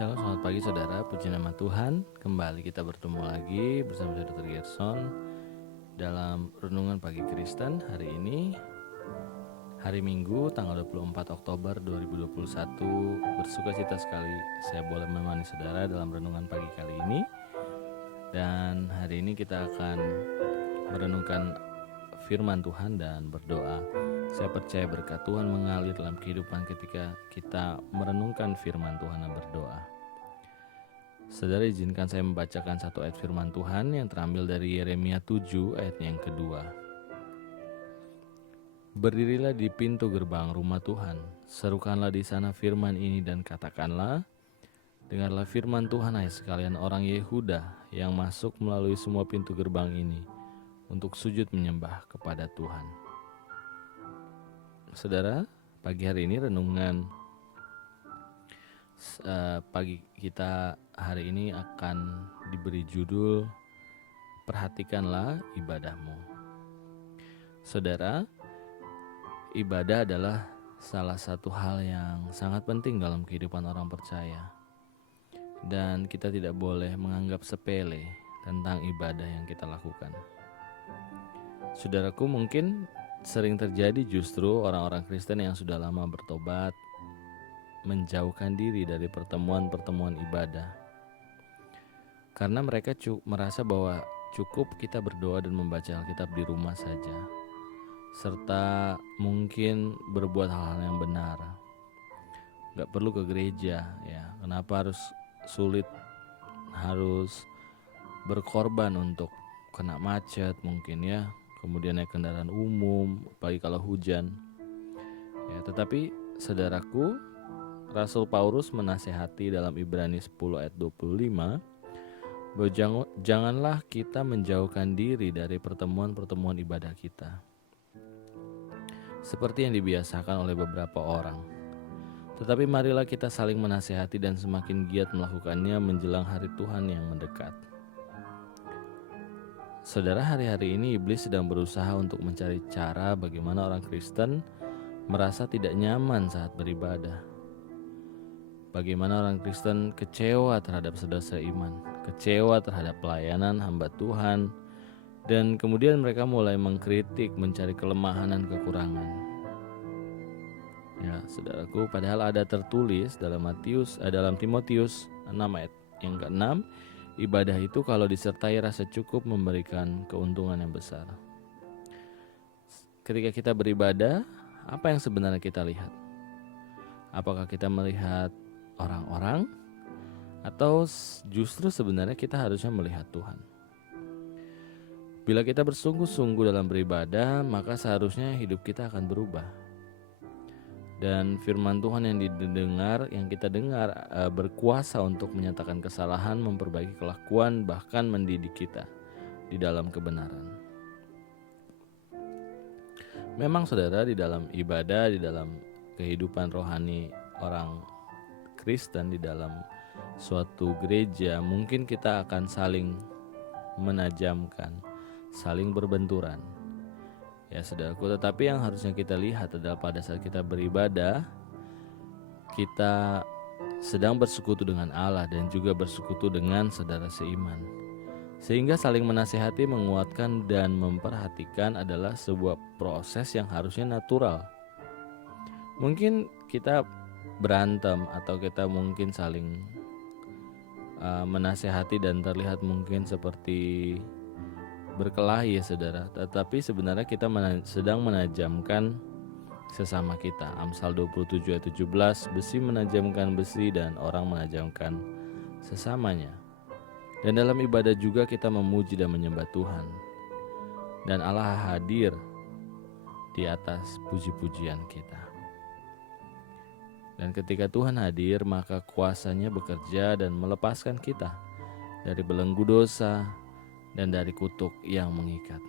Shalom, selamat pagi saudara, puji nama Tuhan. Kembali kita bertemu lagi bersama saya Dr. Gerson dalam Renungan Pagi Kristen. Hari ini, hari Minggu, tanggal 24 Oktober 2021. Bersukacita sekali saya boleh menemani saudara dalam Renungan Pagi kali ini. Dan hari ini kita akan merenungkan firman Tuhan dan berdoa. Saya percaya berkat Tuhan mengalir dalam kehidupan ketika kita merenungkan firman Tuhan dan berdoa. Saudara, izinkan saya membacakan satu ayat firman Tuhan yang terambil dari Yeremia 7 ayat yang kedua. Berdirilah di pintu gerbang rumah Tuhan, serukanlah di sana firman ini dan katakanlah, dengarlah firman Tuhan hai sekalian orang Yehuda yang masuk melalui semua pintu gerbang ini untuk sujud menyembah kepada Tuhan. Saudara, pagi hari ini renungan pagi kita hari ini akan diberi judul Perhatikanlah ibadahmu. Saudara, ibadah adalah salah satu hal yang sangat penting dalam kehidupan orang percaya. Dan kita tidak boleh menganggap sepele tentang ibadah yang kita lakukan. Saudaraku, mungkin sering terjadi justru orang-orang Kristen yang sudah lama bertobat menjauhkan diri dari pertemuan-pertemuan ibadah karena mereka merasa bahwa cukup kita berdoa dan membaca Alkitab di rumah saja, serta mungkin berbuat hal-hal yang benar, gak perlu ke gereja ya. Kenapa harus sulit, harus berkorban untuk kena macet mungkin ya, kemudian naik kendaraan umum apalagi kalau hujan ya. Tetapi saudaraku, Rasul Paulus menasihati dalam Ibrani 10 ayat 25 bahwa janganlah kita menjauhkan diri dari pertemuan-pertemuan ibadah kita seperti yang dibiasakan oleh beberapa orang. Tetapi marilah kita saling menasihati dan semakin giat melakukannya menjelang hari Tuhan yang mendekat. Saudara, hari-hari ini iblis sedang berusaha untuk mencari cara bagaimana orang Kristen merasa tidak nyaman saat beribadah. Bagaimana orang Kristen kecewa terhadap saudara iman, kecewa terhadap pelayanan hamba Tuhan, dan kemudian mereka mulai mengkritik, mencari kelemahan dan kekurangan. Ya, saudaraku, padahal ada tertulis dalam Timotius 6 ayat yang ke-6, ibadah itu kalau disertai rasa cukup memberikan keuntungan yang besar. Ketika kita beribadah, apa yang sebenarnya kita lihat? Apakah kita melihat orang-orang, atau justru sebenarnya kita harusnya melihat Tuhan? Bila kita bersungguh-sungguh dalam beribadah, maka seharusnya hidup kita akan berubah. Dan firman Tuhan yang kita dengar berkuasa untuk menyatakan kesalahan, memperbaiki kelakuan, bahkan mendidik kita di dalam kebenaran. Memang saudara, di dalam ibadah, di dalam kehidupan rohani orang Kristen, di dalam suatu gereja, mungkin kita akan saling menajamkan, saling berbenturan ya saudaraku. Tetapi yang harusnya kita lihat adalah pada saat kita beribadah, kita sedang bersekutu dengan Allah dan juga bersekutu dengan saudara seiman. Sehingga saling menasihati, menguatkan, dan memperhatikan adalah sebuah proses yang harusnya natural. Mungkin kita berantem atau kita mungkin saling menasihati dan terlihat mungkin seperti berkelahi ya saudara, tetapi sebenarnya kita sedang menajamkan sesama kita. Amsal 27 ayat 17, besi menajamkan besi dan orang menajamkan sesamanya. Dan dalam ibadah juga kita memuji dan menyembah Tuhan, dan Allah hadir di atas puji-pujian kita. Dan ketika Tuhan hadir, maka kuasanya bekerja dan melepaskan kita dari belenggu dosa dan dari kutuk yang mengikat.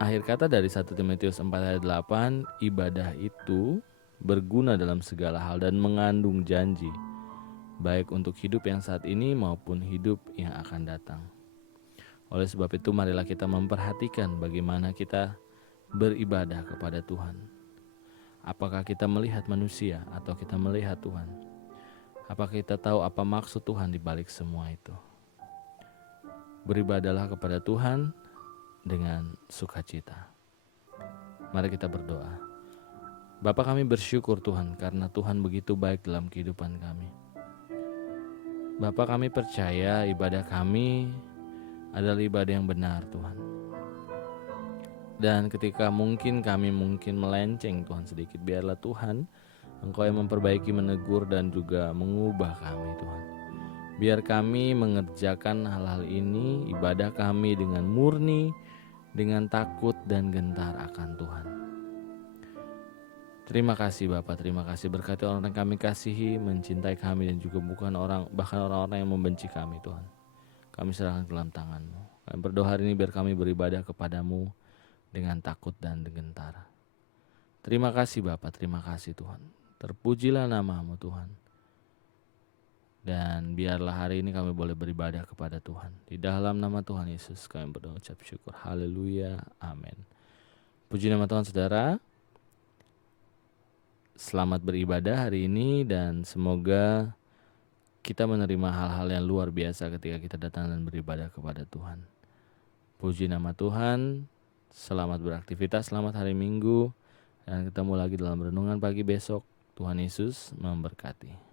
Akhir kata dari 1 Timotius 4 ayat 8, ibadah itu berguna dalam segala hal dan mengandung janji, baik untuk hidup yang saat ini maupun hidup yang akan datang. Oleh sebab itu, marilah kita memperhatikan bagaimana kita beribadah kepada Tuhan. Apakah kita melihat manusia atau kita melihat Tuhan? Apakah kita tahu apa maksud Tuhan di balik semua itu? Beribadalah kepada Tuhan dengan sukacita. Mari kita berdoa. Bapa, kami bersyukur Tuhan karena Tuhan begitu baik dalam kehidupan kami. Bapa, kami percaya ibadah kami adalah ibadah yang benar Tuhan. Dan ketika kami melenceng Tuhan sedikit, biarlah Tuhan Engkau yang memperbaiki, menegur dan juga mengubah kami Tuhan. Biar kami mengerjakan hal-hal ini, ibadah kami dengan murni, dengan takut dan gentar akan Tuhan. Terima kasih Bapak, terima kasih berkati orang yang kami kasihi, mencintai kami dan juga bahkan orang-orang yang membenci kami Tuhan. Kami serahkan ke dalam tangan-Mu. Kami berdoa hari ini biar kami beribadah kepadamu dengan takut dan gentar. Terima kasih Bapak, terima kasih Tuhan. Terpujilah nama-Mu Tuhan. Dan biarlah hari ini kami boleh beribadah kepada Tuhan. Di dalam nama Tuhan Yesus kami berdoa ucap syukur. Haleluya, amin. Puji nama Tuhan saudara. Selamat beribadah hari ini dan semoga kita menerima hal-hal yang luar biasa ketika kita datang dan beribadah kepada Tuhan. Puji nama Tuhan. Selamat beraktivitas, selamat hari Minggu, dan ketemu lagi dalam renungan pagi besok. Tuhan Yesus memberkati.